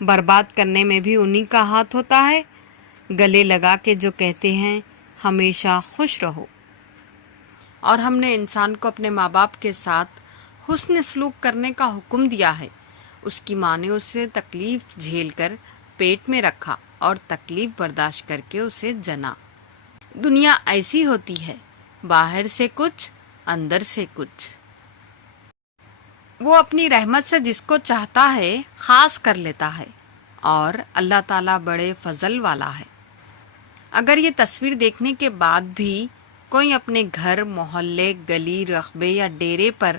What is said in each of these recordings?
برباد کرنے میں بھی انہی کا ہاتھ ہوتا ہے، گلے لگا کے جو کہتے ہیں ہمیشہ خوش رہو۔ اور ہم نے انسان کو اپنے ماں باپ کے ساتھ حسن سلوک کرنے کا حکم دیا ہے۔ اس کی ماں نے اسے تکلیف جھیل کر پیٹ میں رکھا اور تکلیف برداشت کر کے اسے جنا۔ دنیا ایسی ہوتی ہے، باہر سے کچھ، اندر سے کچھ۔ وہ اپنی رحمت سے جس کو چاہتا ہے خاص کر لیتا ہے، اور اللہ تعالیٰ بڑے فضل والا ہے۔ اگر یہ تصویر دیکھنے کے بعد بھی کوئی اپنے گھر، محلے، گلی، رقبے یا ڈیرے پر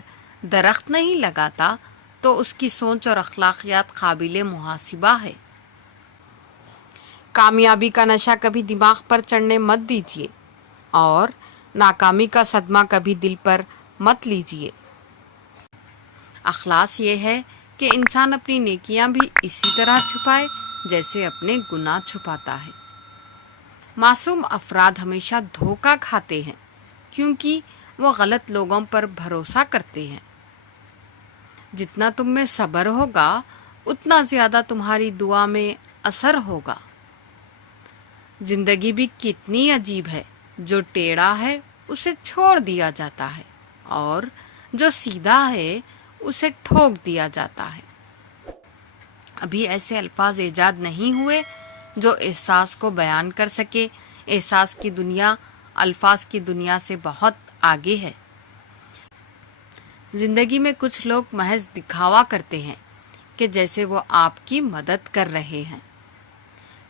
درخت نہیں لگاتا تو اس کی سوچ اور اخلاقیات قابل محاسبہ ہے۔ کامیابی کا نشہ کبھی دماغ پر چڑھنے مت دیجیے، اور ناکامی کا صدمہ کبھی دل پر مت لیجیے۔ اخلاص یہ ہے کہ انسان اپنی نیکیاں بھی اسی طرح چھپائے جیسے اپنے گناہ چھپاتا ہے۔ معصوم افراد ہمیشہ دھوکہ کھاتے ہیں کیونکہ وہ غلط لوگوں پر بھروسہ کرتے ہیں۔ جتنا تم میں صبر ہوگا اتنا زیادہ تمہاری دعا میں اثر ہوگا۔ زندگی بھی کتنی عجیب ہے، جو ٹیڑھا ہے اسے چھوڑ دیا جاتا ہے اور جو سیدھا ہے اسے ٹھوک دیا جاتا ہے۔ ابھی ایسے الفاظ ایجاد نہیں ہوئے جو احساس کو بیان کر سکے۔ احساس کی دنیا الفاظ کی دنیا سے بہت آگے ہے۔ زندگی میں کچھ لوگ محض دکھاوا کرتے ہیں کہ جیسے وہ آپ کی مدد کر رہے ہیں۔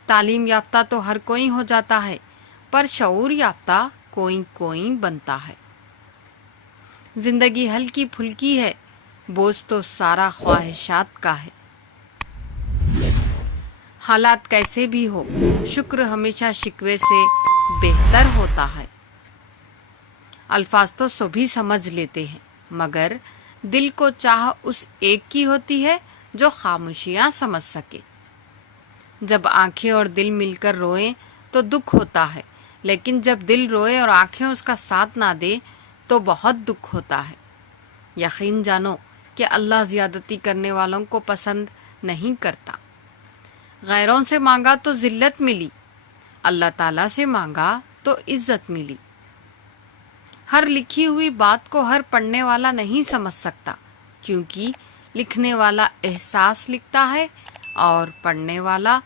تعلیم یافتہ تو ہر کوئی ہو جاتا ہے، پر شعور یافتہ کوئی بنتا ہے۔ زندگی ہلکی پھلکی ہے، بوجھ تو سارا خواہشات کا ہے۔ حالات کیسے بھی ہو، شکر ہمیشہ شکوے سے بہتر ہوتا ہے۔ الفاظ تو سبھی سمجھ لیتے ہیں، مگر دل کو چاہ اس ایک کی ہوتی ہے جو خاموشیاں سمجھ سکے۔ جب آنکھیں اور دل مل کر روئیں تو دکھ ہوتا ہے، لیکن جب دل روئے اور آنکھیں اس کا ساتھ نہ دے تو بہت دکھ ہوتا ہے۔ یقین جانو کہ اللہ زیادتی کرنے والوں کو پسند نہیں کرتا۔ غیروں سے مانگا تو ذلت ملی، اللہ تعالیٰ سے مانگا تو عزت ملی۔ ہر لکھی ہوئی بات کو ہر پڑھنے والا نہیں سمجھ سکتا، کیونکہ لکھنے والا احساس لکھتا ہے اور پڑھنے والا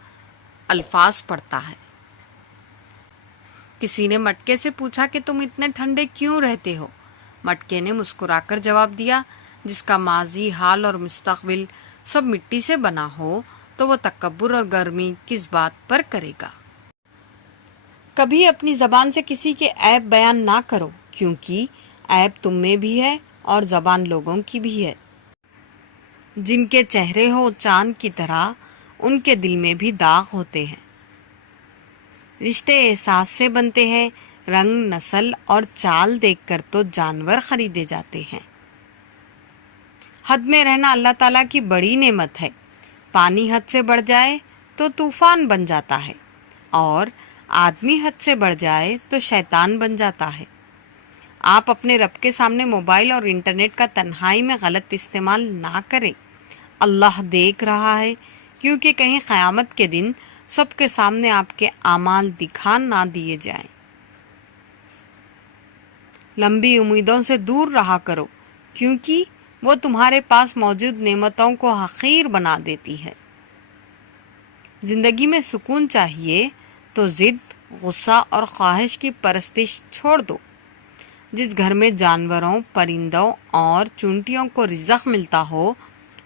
الفاظ پڑھتا ہے۔ کسی نے مٹکے سے پوچھا کہ تم اتنے ٹھنڈے کیوں رہتے ہو؟ مٹکے نے مسکرا کر جواب دیا، جس کا ماضی، حال اور مستقبل سب مٹی سے بنا ہو تو وہ تکبر اور گرمی کس بات پر کرے گا؟ کبھی اپنی زبان سے کسی کے عیب بیان نہ کرو، کیونکہ عیب تم میں بھی ہے اور زبان لوگوں کی بھی ہے۔ جن کے چہرے ہو چاند کی طرح، ان کے دل میں بھی داغ ہوتے ہیں۔ رشتے احساس سے بنتے ہیں، رنگ، نسل اور چال دیکھ کر تو جانور خریدے جاتے ہیں۔ حد میں رہنا اللہ تعالیٰ کی بڑی نعمت ہے۔ پانی حد سے بڑھ جائے تو طوفان بن جاتا ہے، اور آدمی حد سے بڑھ جائے تو شیطان بن جاتا ہے۔ آپ اپنے رب کے سامنے موبائل اور انٹرنیٹ کا تنہائی میں غلط استعمال نہ کریں۔ اللہ دیکھ رہا ہے، کیونکہ کہیں قیامت کے دن سب کے سامنے آپ کے اعمال دکھا نہ دیے جائیں۔ لمبی امیدوں سے دور رہا کرو، کیونکہ وہ تمہارے پاس موجود نعمتوں کو حقیر بنا دیتی ہے۔ زندگی میں سکون چاہیے تو ضد، غصہ اور خواہش کی پرستش چھوڑ دو۔ جس گھر میں جانوروں، پرندوں اور چونٹیوں کو رزق ملتا ہو،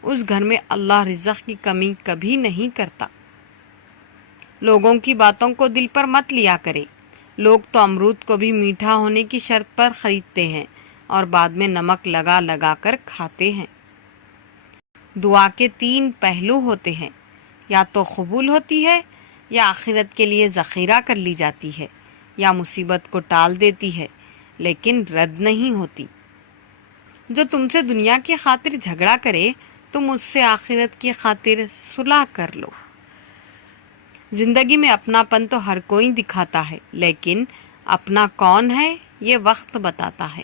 اس گھر میں اللہ رزق کی کمی کبھی نہیں کرتا۔ لوگوں کی باتوں کو دل پر مت لیا کرے۔ لوگ تو امرود کو بھی میٹھا ہونے کی شرط پر خریدتے ہیں اور بعد میں نمک لگا لگا کر کھاتے ہیں۔ دعا کے 3 پہلو ہوتے ہیں، یا تو قبول ہوتی ہے، یا آخرت کے لیے ذخیرہ کر لی جاتی ہے، یا مصیبت کو ٹال دیتی ہے لیکن رد نہیں ہوتی۔ جو تم سے دنیا کی خاطر جھگڑا کرے، تم اس سے آخرت کی خاطر صلح کر لو۔ زندگی میں اپنا پن تو ہر کوئی دکھاتا ہے، لیکن اپنا کون ہے یہ وقت بتاتا ہے۔